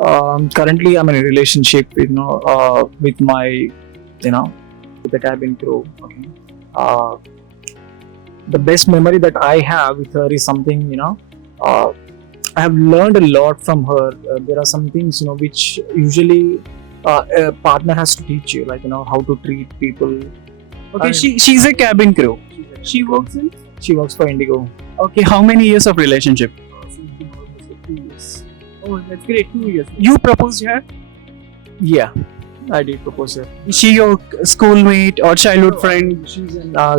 Currently, I'm in a relationship, with my, with the cabin crew. Okay. Uh, the best memory that I have with her is something, I have learned a lot from her. There are some things, which usually a partner has to teach you, like, how to treat people. Okay, And she's a cabin crew. She works in. she works for Indigo. Okay, how many years of relationship? She's been almost like 2 years. Oh, that's great. 2 years. You proposed her? Yeah, I did propose her. Is she your schoolmate or childhood friend?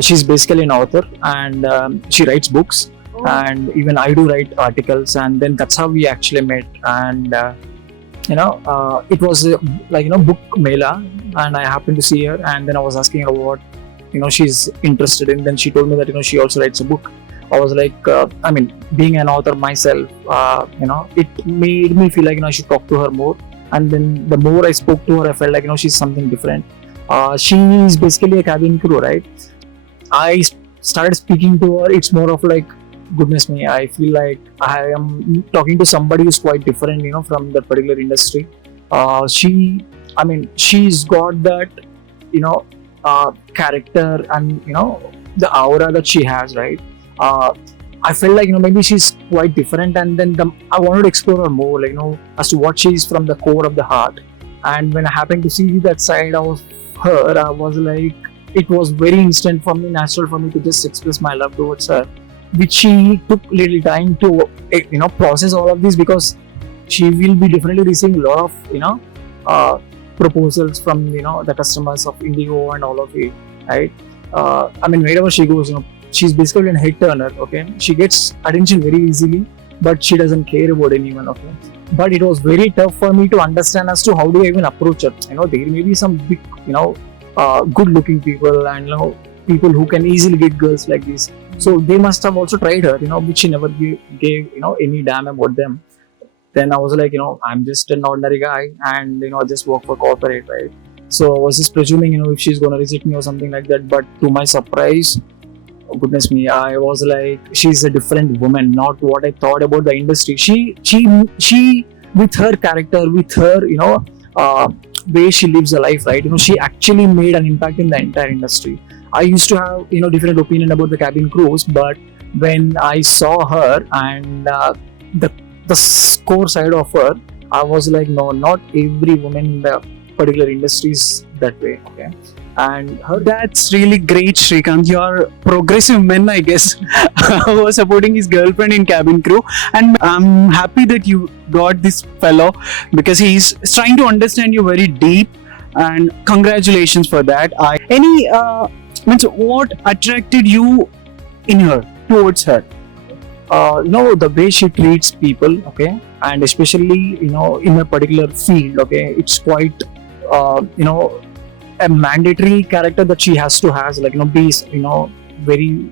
She's basically an author, and she writes books. Oh. And even I do write articles, and then that's how we actually met. And it was book mela, and I happened to see her, and then I was asking her what she's interested in. Then she told me that she also writes a book. I was like, being an author myself, it made me feel like I should talk to her more. And then the more I spoke to her, I felt like she's something different. She is basically a cabin crew, right? I started speaking to her. It's more of like, goodness me, I feel like I am talking to somebody who's quite different, from that particular industry. She's got that, character, and the aura that she has, right? I felt like maybe she's quite different, and then I wanted to explore her more, like as to what she is from the core of the heart. And when I happened to see that side of her, I was like, it was very instant for me, natural for me to just express my love towards her, which she took little time to process all of this, because she will be definitely receiving a lot of proposals from the customers of Indigo and all of it, right? Wherever she goes, she's basically a head turner. Okay, she gets attention very easily, but she doesn't care about anyone. Okay, but it was very tough for me to understand as to how do I even approach her. There may be some big good-looking people, and people who can easily get girls like this. So they must have also tried her, which she never gave any damn about them. Then I was like, I'm just an ordinary guy, and I just work for corporate, right? So I was just presuming, if she's gonna reject me or something like that. But to my surprise, oh goodness me, I was like, she's a different woman, not what I thought about the industry. She with her character, with her, way she lives her life, right? She actually made an impact in the entire industry. I used to have different opinion about the cabin crews, but when I saw her and the score side of her, I was like, no, not every woman in the particular industry is that way. Okay, and her That's really great, Shrikant. You're progressive men, I guess, who are supporting his girlfriend in cabin crew. And I'm happy that you got this fellow, because he's trying to understand you very deep. And congratulations for that. What attracted you in her, towards her? the way she treats people, okay, and especially in a particular field, okay, it's quite a mandatory character that she has to has, like be very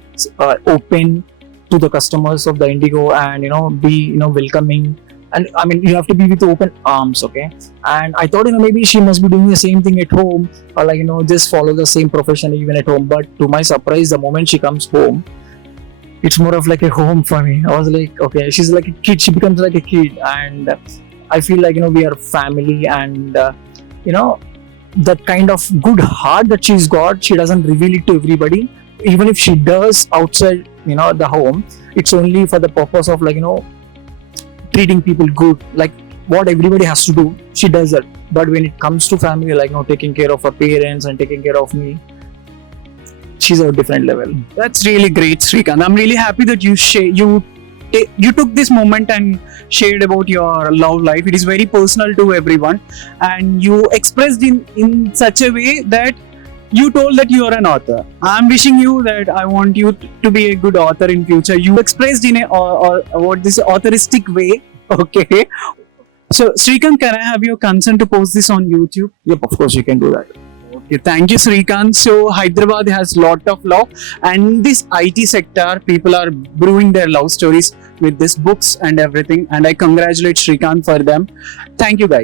open to the customers of the Indigo, and be welcoming, and you have to be with open arms. Okay, and I thought maybe she must be doing the same thing at home, or like just follow the same profession even at home. But to my surprise, the moment she comes home, it's more of like a home for me. I was like, okay, she's like a kid. She becomes like a kid, and I feel like we are family, and that kind of good heart that she's got, she doesn't reveal it to everybody. Even if she does outside, the home, it's only for the purpose of like treating people good, like what everybody has to do. She does that, but when it comes to family, like taking care of her parents and taking care of me, she's at a different level. That's really great, Shrikant. I'm really happy that you took this moment and shared about your love life. It is very personal to everyone, and you expressed in such a way that you told that you are an author. I'm wishing you that I want you to be a good author in future. You expressed in this authoristic way. Okay. So Shrikant, can I have your consent to post this on YouTube? Yep, of course you can do that. Okay, thank you, Shrikant. So Hyderabad has lot of love, and this IT sector, people are brewing their love stories with these books and everything. And I congratulate Shrikant for them. Thank you, guys.